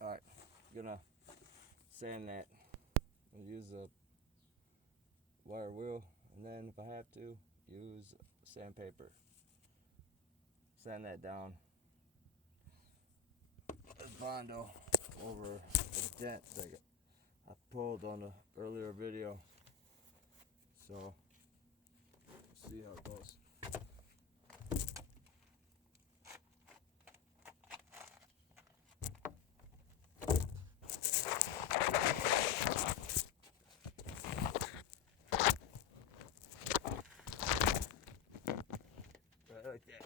Alright, gonna sand that. I'll use a wire wheel, and then if I have to, use sandpaper. Sand that down. This Bondo over a dent that I pulled on the earlier video. So, let's see how it goes. Right like that.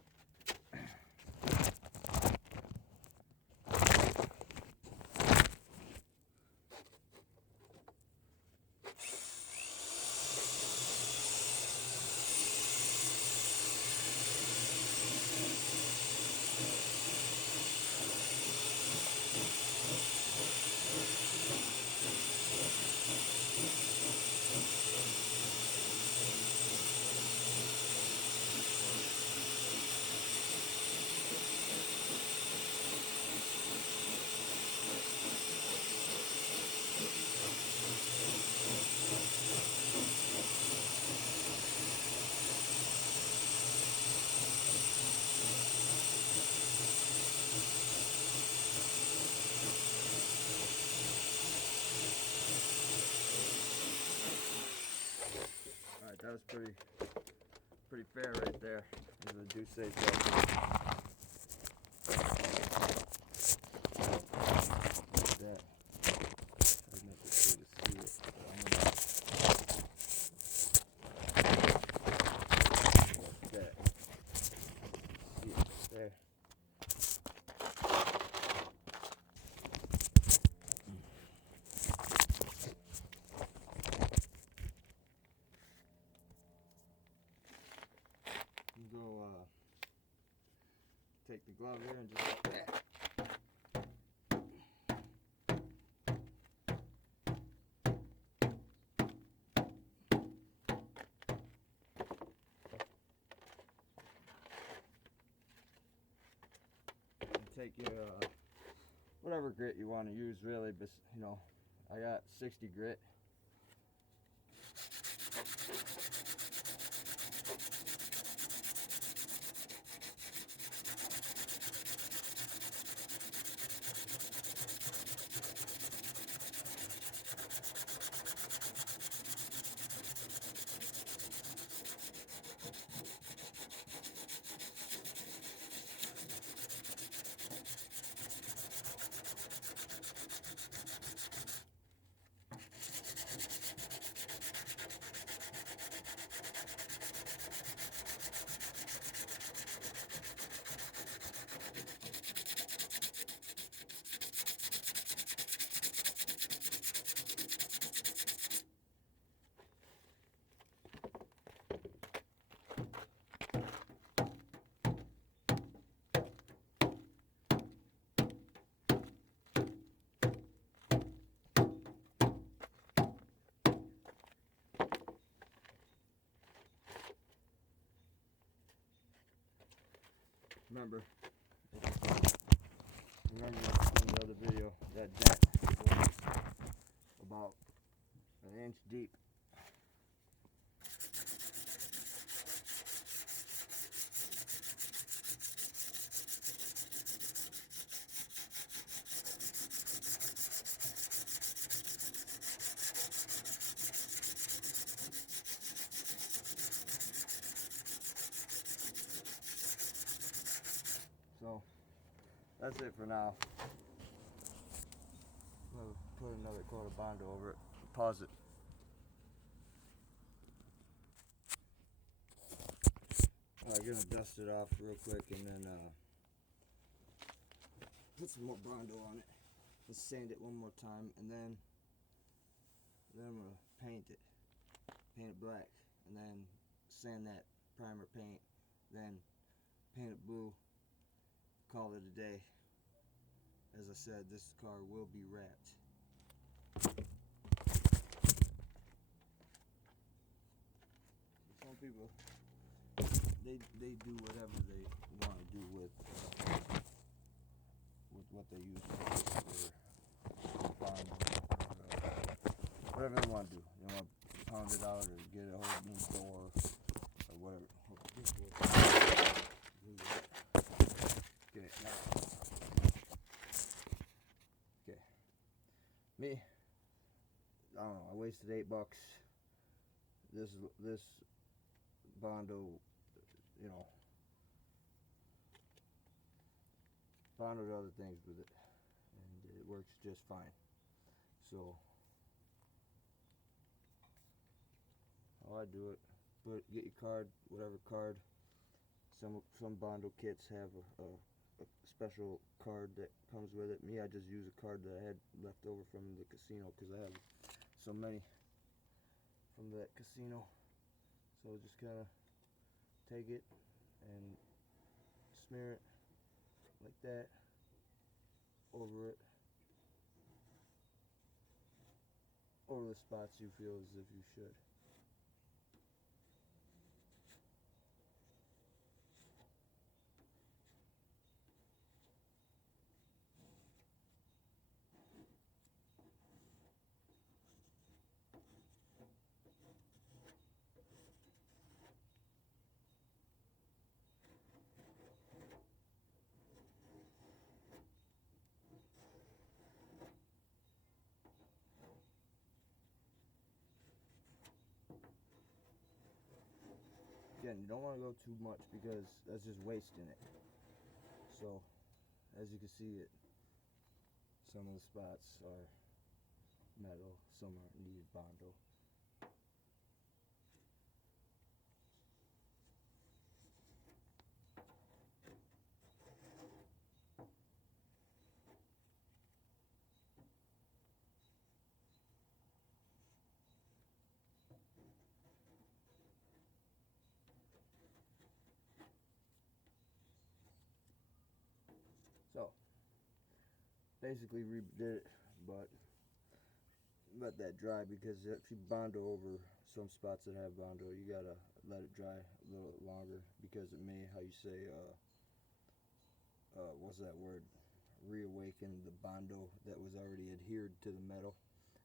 Alright, that was pretty fair right there, as I do say so. Like that. I don't know if it's good to see it, but I'm gonna like that. See it there. Go take the glove here and just like that. And take your whatever grit you want to use, really, but you know, I got 60 grit. Remember in the other video, that dent was about an inch deep. So that's it for now. I'll put another coat of Bondo over it. Pause it. I'm gonna dust it off real quick and then put some more Bondo on it. Just sand it one more time, and then I'm gonna paint it black, and then sand that primer paint, then paint it blue. Call it a day. As I said, this car will be wrapped. Some people, they do whatever they want to do with what they use for whatever you want to do. You want to pound it out or get a whole new door or whatever. Get it now. Okay. Me, I don't know. I wasted $8. This Bondo, you know, Bondo did other things with it, and it works just fine. So how I do it, get your card, whatever card. Some Bondo kits have a special card that comes with it. Me, I just use a card that I had left over from the casino because I have so many from that casino. So just kind of take it and smear it like that over it, over the spots you feel as if you should. Again, you don't want to go too much because that's just wasting it. So, as you can see, some of the spots are metal, some are needed Bondo. So, basically redid it, but let that dry because if you Bondo over some spots that have Bondo, you gotta let it dry a little longer because it may, how you say, what's that word? Reawaken the Bondo that was already adhered to the metal.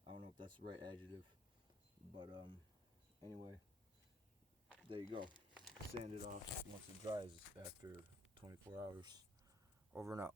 I don't know if that's the right adjective, but anyway, there you go. Sand it off once it dries after 24 hours. Over and out.